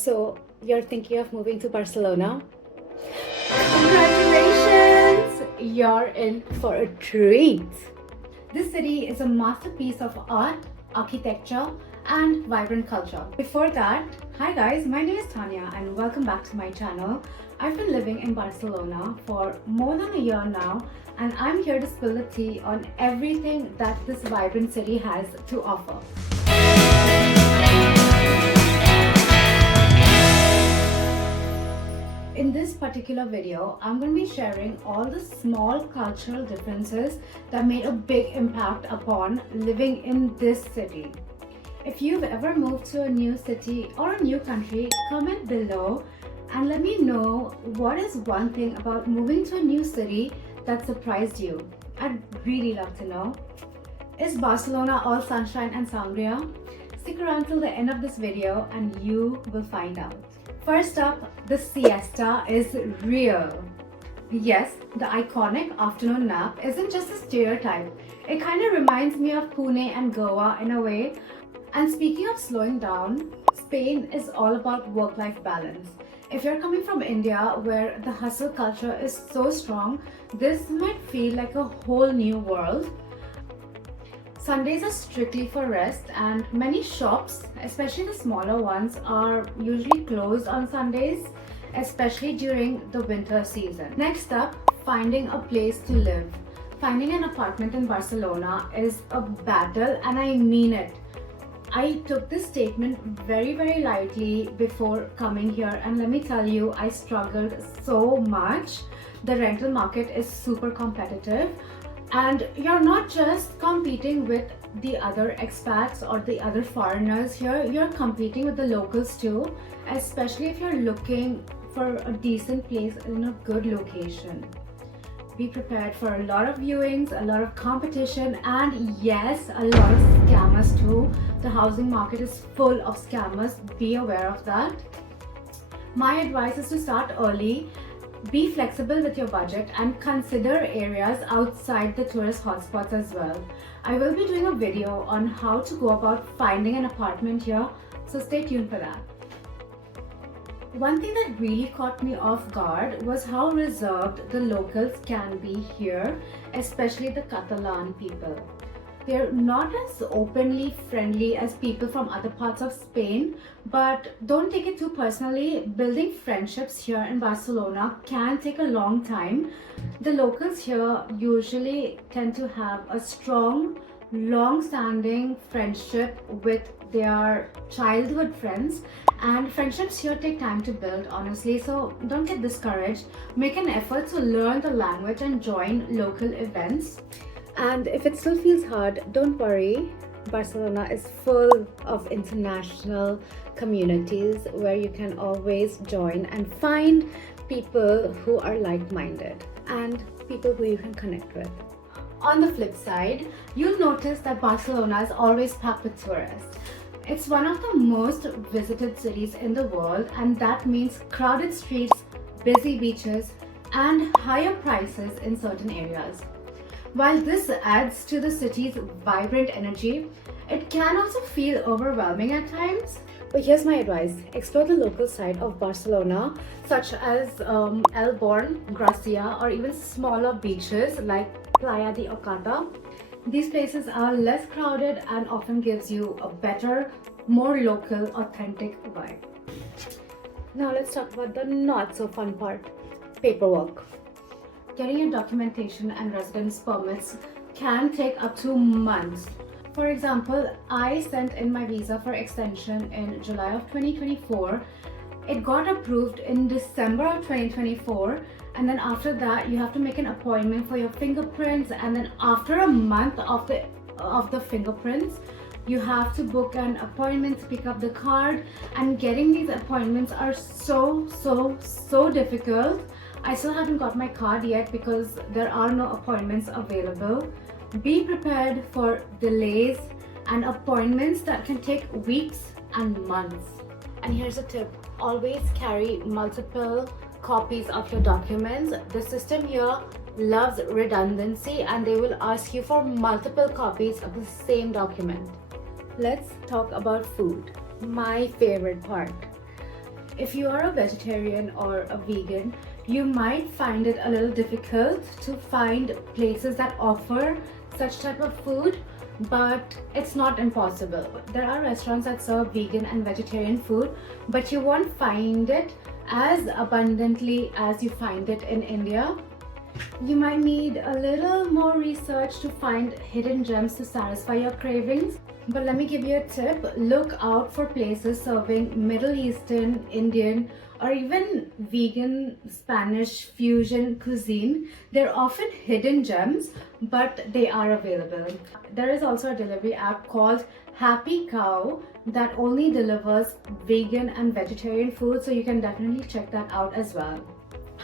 So, you're thinking of moving to Barcelona? Congratulations! You're in for a treat. This city is a masterpiece of art, architecture, and vibrant culture. Before that, hi guys, my name is Tanya and welcome back to my channel. I've been living in Barcelona for more than a year now, and I'm here to spill the tea on everything that this vibrant city has to offer. In this particular video, I'm going to be sharing all the small cultural differences that made a big impact upon living in this city. If you've ever moved to a new city or a new country, comment below and let me know what is one thing about moving to a new city that surprised you. I'd really love to know. Is Barcelona all sunshine and sangria? Stick around till the end of this video and you will find out. First up, the siesta is real. Yes, the iconic afternoon nap isn't just a stereotype. It kind of reminds me of Pune and Goa in a way. And speaking of slowing down, Spain is all about work-life balance. If you're coming from India, where the hustle culture is so strong, this might feel like a whole new world. Sundays are strictly for rest, and many shops, especially the smaller ones, are usually closed on Sundays, especially during the winter season. Next up, finding a place to live. Finding an apartment in Barcelona is a battle, and I mean it. I took this statement very lightly before coming here, and let me tell you, I struggled so much. The rental market is super competitive. And you're not just competing with the other expats or the other foreigners here, you're competing with the locals too, especially if you're looking for a decent place in a good location. Be prepared for a lot of viewings, a lot of competition, and yes, a lot of scammers too. The housing market is full of scammers, be aware of that. My advice is to start early. Be flexible with your budget and consider areas outside the tourist hotspots as well. I will be doing a video on how to go about finding an apartment here, so stay tuned for that. One thing that really caught me off guard was how reserved the locals can be here, especially the Catalan people. They're not as openly friendly as people from other parts of Spain, but don't take it too personally. Building friendships here in Barcelona can take a long time. The locals here usually tend to have a strong, long-standing friendship with their childhood friends, and friendships here take time to build, honestly, so don't get discouraged. Make an effort to learn the language and join local events. And if it still feels hard, don't worry. Barcelona is full of international communities where you can always join and find people who are like-minded and people who you can connect with. On the flip side, you'll notice that Barcelona is always packed with tourists. It's one of the most visited cities in the world, and that means crowded streets, busy beaches, and higher prices in certain areas. While this adds to the city's vibrant energy, it can also feel overwhelming at times. But here's my advice. Explore the local side of Barcelona, such as El Born, Gracia, or even smaller beaches like Playa de Ocata. These places are less crowded and often gives you a better, more local, authentic vibe. Now let's talk about the not so fun part, paperwork. Getting your documentation and residence permits can take up to months. For example, I sent in my visa for extension in July of 2024. It got approved in December of 2024, and then after that you have to make an appointment for your fingerprints, and then after a month of the fingerprints you have to book an appointment to pick up the card, and getting these appointments are so difficult. I still haven't got my card yet because there are no appointments available. Be prepared for delays and appointments that can take weeks and months. And here's a tip, always carry multiple copies of your documents. The system here loves redundancy and they will ask you for multiple copies of the same document. Let's talk about food, my favorite part. If you are a vegetarian or a vegan, you might find it a little difficult to find places that offer such type of food, but it's not impossible. There are restaurants that serve vegan and vegetarian food, but you won't find it as abundantly as you find it in India. You might need a little more research to find hidden gems to satisfy your cravings. But let me give you a tip. Look out for places serving Middle Eastern, Indian, or even vegan Spanish fusion cuisine. They're often hidden gems, but they are available. There is also a delivery app called Happy Cow that only delivers vegan and vegetarian food, so you can definitely check that out as well.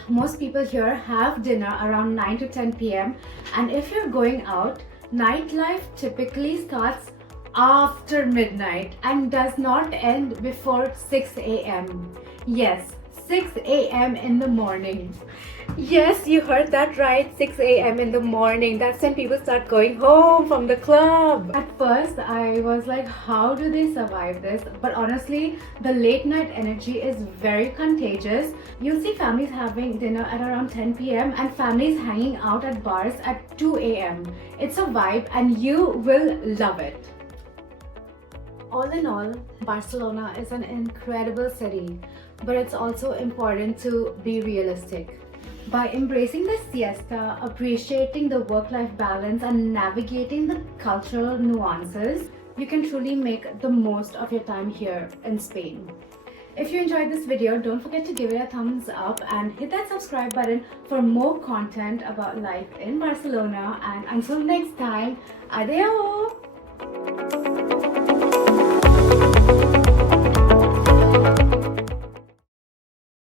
Most people here have dinner around 9 to 10 p.m. and if you're going out, nightlife typically starts after midnight and does not end before 6 a.m. Yes, 6 a.m. in the morning. Yes, you heard that right, 6 a.m. in the morning. That's when people start going home from the club. At first, I was like, how do they survive this? But honestly, the late night energy is very contagious. You'll see families having dinner at around 10 p.m. and families hanging out at bars at 2 a.m. It's a vibe and you will love it. All in all, Barcelona is an incredible city, but it's also important to be realistic. By embracing the siesta, appreciating the work-life balance, and navigating the cultural nuances, you can truly make the most of your time here in Spain. If you enjoyed this video, don't forget to give it a thumbs up and hit that subscribe button for more content about life in Barcelona. And until next time, adios!